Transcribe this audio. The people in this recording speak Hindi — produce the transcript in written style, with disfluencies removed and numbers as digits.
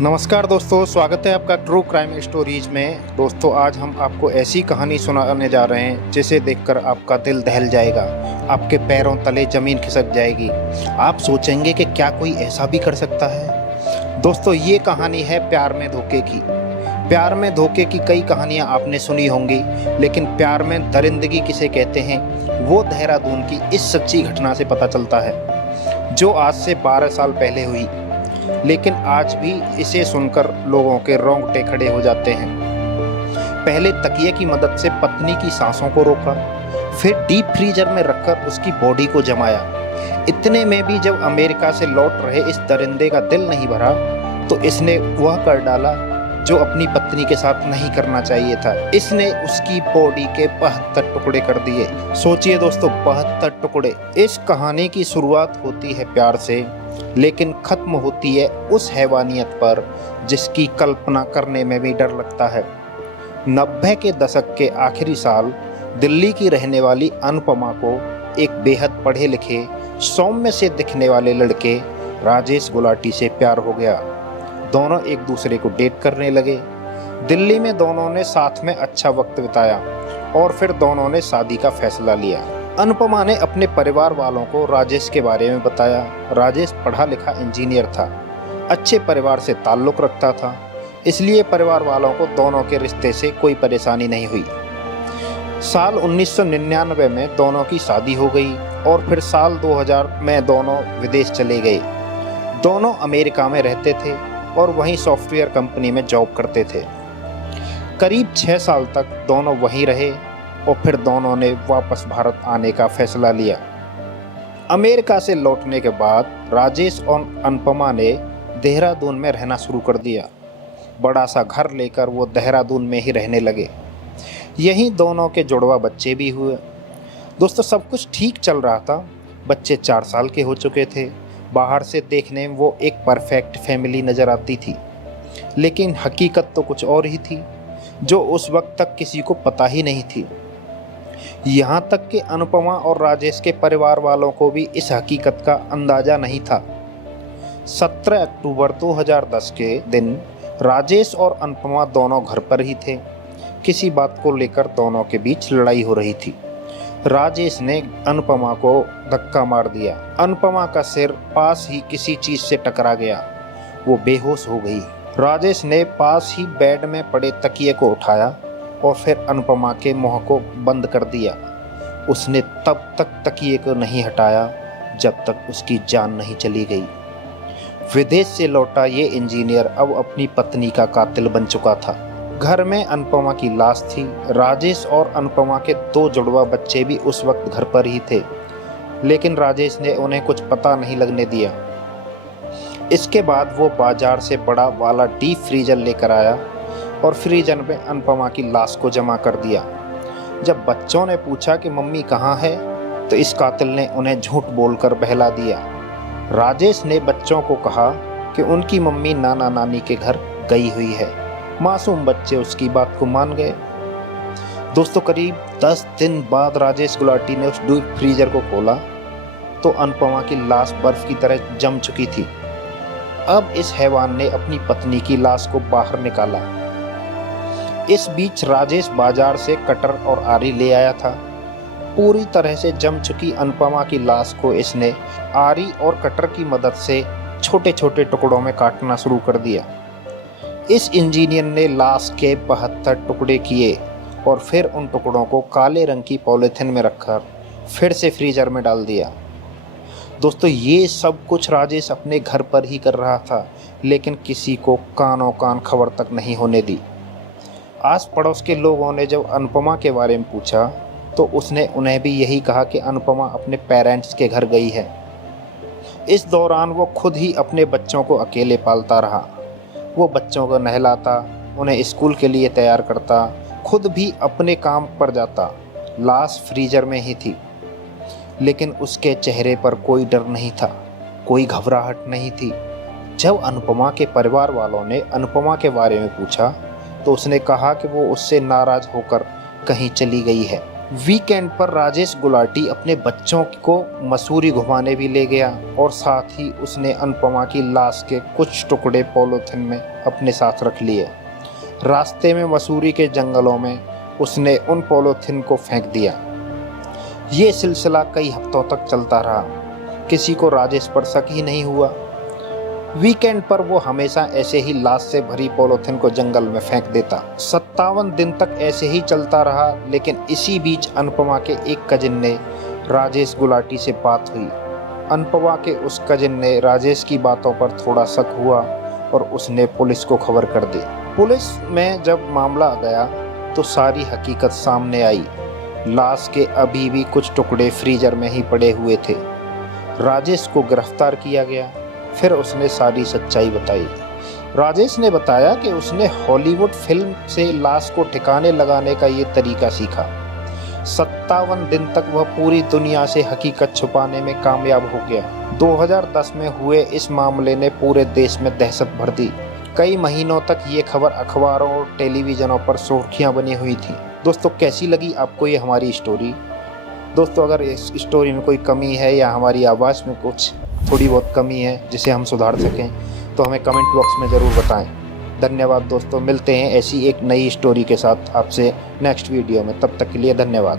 नमस्कार दोस्तों, स्वागत है आपका ट्रू क्राइम स्टोरीज में। दोस्तों, आज हम आपको ऐसी कहानी सुनाने जा रहे हैं जिसे देखकर आपका दिल दहल जाएगा, आपके पैरों तले ज़मीन खिसक जाएगी। आप सोचेंगे कि क्या कोई ऐसा भी कर सकता है। दोस्तों, ये कहानी है प्यार में धोखे की। प्यार में धोखे की कई कहानियाँ आपने सुनी होंगी, लेकिन प्यार में दरिंदगी किसे कहते हैं, वो देहरादून की इस सच्ची घटना से पता चलता है, जो आज से 12 साल पहले हुई। लेकिन आज भी इसे सुनकर लोगों के रोंगटे खड़े हो जाते हैं। पहले तकिए की मदद से पत्नी की सांसों को रोका, फिर डीप फ्रीजर में रखकर उसकी बॉडी को जमाया। इतने में भी जब अमेरिका से लौट रहे इस दरिंदे का दिल नहीं भरा, तो इसने वह कर डाला जो अपनी पत्नी के साथ नहीं करना चाहिए था। इसने उसकी बॉडी के 72 टुकड़े कर दिए। सोचिए दोस्तों, 72 टुकड़े। इस कहानी की शुरुआत होती है प्यार से, लेकिन खत्म होती है उस हैवानियत पर जिसकी कल्पना करने में भी डर लगता है। 90 के दशक के आखिरी साल दिल्ली की रहने वाली अनुपमा को एक बेहद पढ़े लिखे, सौम्य से दिखने वाले लड़के राजेश गुलाटी से प्यार हो गया। दोनों एक दूसरे को डेट करने लगे। दिल्ली में दोनों ने साथ में अच्छा वक्त बिताया और फिर दोनों ने शादी का फैसला लिया। अनुपमा ने अपने परिवार वालों को राजेश के बारे में बताया। राजेश पढ़ा लिखा इंजीनियर था, अच्छे परिवार से ताल्लुक़ रखता था, इसलिए परिवार वालों को दोनों के रिश्ते से कोई परेशानी नहीं हुई। साल 1999 में दोनों की शादी हो गई और फिर साल 2000 में दोनों विदेश चले गए। दोनों अमेरिका में रहते थे और वहीं सॉफ्टवेयर कंपनी में जॉब करते थे। करीब 6 साल तक दोनों वहीं रहे और फिर दोनों ने वापस भारत आने का फैसला लिया। अमेरिका से लौटने के बाद राजेश और अनुपमा ने देहरादून में रहना शुरू कर दिया। बड़ा सा घर लेकर वो देहरादून में ही रहने लगे। यहीं दोनों के जुड़वा बच्चे भी हुए। दोस्तों, सब कुछ ठीक चल रहा था। बच्चे 4 साल के हो चुके थे। बाहर से देखने में वो एक परफेक्ट फैमिली नज़र आती थी, लेकिन हकीकत तो कुछ और ही थी, जो उस वक्त तक किसी को पता ही नहीं थी। यहाँ तक कि अनुपमा और राजेश के परिवार वालों को भी इस हकीकत का अंदाज़ा नहीं था। 17 अक्टूबर 2010 के दिन राजेश और अनुपमा दोनों घर पर ही थे। किसी बात को लेकर दोनों के बीच लड़ाई हो रही थी। राजेश ने अनुपमा को धक्का मार दिया। अनुपमा का सिर पास ही किसी चीज़ से टकरा गया। वो बेहोश हो गई। राजेश ने पास ही बेड में पड़े तकिए को उठाया और फिर अनुपमा के मुंह को बंद कर दिया। उसने तब तक तकिए को नहीं हटाया जब तक उसकी जान नहीं चली गई। विदेश से लौटा ये इंजीनियर अब अपनी पत्नी का कातिल बन चुका था। घर में अनुपमा की लाश थी। राजेश और अनुपमा के 2 जुड़वा बच्चे भी उस वक्त घर पर ही थे, लेकिन राजेश ने उन्हें कुछ पता नहीं लगने दिया। इसके बाद वो बाजार से बड़ा वाला डीप फ्रीजर लेकर आया और फ्रीजर में अनुपमा की लाश को जमा कर दिया। जब बच्चों ने पूछा कि मम्मी कहाँ है, तो इस कातिल ने उन्हें झूठ बोलकर बहला दिया। राजेश ने बच्चों को कहा कि उनकी मम्मी नाना नानी के घर गई हुई है। मासूम बच्चे उसकी बात को मान गए। दोस्तों, करीब 10 दिन बाद राजेश गुलाटी ने उस डीप फ्रीजर को खोला तो अनुपमा की लाश बर्फ की तरह जम चुकी थी। अब इस हैवान ने अपनी पत्नी की लाश को बाहर निकाला। इस बीच राजेश बाजार से कटर और आरी ले आया था। पूरी तरह से जम चुकी अनुपमा की लाश को इसने आरी और कटर की मदद से छोटे छोटे टुकड़ों में काटना शुरू कर दिया। इस इंजीनियर ने लाश के 72 टुकड़े किए और फिर उन टुकड़ों को काले रंग की पॉलीथिन में रखकर फिर से फ्रीजर में डाल दिया। दोस्तों, ये सब कुछ राजेश अपने घर पर ही कर रहा था, लेकिन किसी को कानों कान खबर तक नहीं होने दी। आस पड़ोस के लोगों ने जब अनुपमा के बारे में पूछा तो उसने उन्हें भी यही कहा कि अनुपमा अपने पेरेंट्स के घर गई है। इस दौरान वो खुद ही अपने बच्चों को अकेले पालता रहा। वो बच्चों को नहलाता, उन्हें स्कूल के लिए तैयार करता, खुद भी अपने काम पर जाता। लाश फ्रीजर में ही थी, लेकिन उसके चेहरे पर कोई डर नहीं था, कोई घबराहट नहीं थी। जब अनुपमा के परिवार वालों ने अनुपमा के बारे में पूछा तो उसने कहा कि वो उससे नाराज़ होकर कहीं चली गई है। वीकेंड पर राजेश गुलाटी अपने बच्चों को मसूरी घुमाने भी ले गया और साथ ही उसने अनुपमा की लाश के कुछ टुकड़े पॉलीथिन में अपने साथ रख लिए। रास्ते में मसूरी के जंगलों में उसने उन पॉलीथिन को फेंक दिया। ये सिलसिला कई हफ्तों तक चलता रहा। किसी को राजेश पर शक ही नहीं हुआ। वीकेंड पर वो हमेशा ऐसे ही लाश से भरी पॉलीथिन को जंगल में फेंक देता। 57 दिन तक ऐसे ही चलता रहा, लेकिन इसी बीच अनुपमा के एक कजिन ने राजेश गुलाटी से बात हुई। अनुपमा के उस कजिन ने राजेश की बातों पर थोड़ा शक हुआ और उसने पुलिस को खबर कर दी। पुलिस में जब मामला गया तो सारी हकीकत सामने आई। लाश के अभी भी कुछ टुकड़े फ्रीजर में ही पड़े हुए थे। राजेश को गिरफ्तार किया गया। फिर उसने सारी सच्चाई बताई। राजेश ने बताया कि उसने हॉलीवुड फिल्म से लाश को ठिकाने लगाने का ये तरीका सीखा। 57 दिन तक वह पूरी दुनिया से हकीकत छुपाने में कामयाब हो गया। 2010 में हुए इस मामले ने पूरे देश में दहशत भर दी। कई महीनों तक ये खबर अखबारों और टेलीविजनों पर सुर्खियां बनी हुई थी। दोस्तों, कैसी लगी आपको ये हमारी स्टोरी? दोस्तों, अगर इस स्टोरी में कोई कमी है या हमारी आवाज़ में कुछ थोड़ी बहुत कमी है जिसे हम सुधार सकें तो हमें कमेंट बॉक्स में ज़रूर बताएं। धन्यवाद दोस्तों, मिलते हैं ऐसी एक नई स्टोरी के साथ आपसे नेक्स्ट वीडियो में। तब तक के लिए धन्यवाद।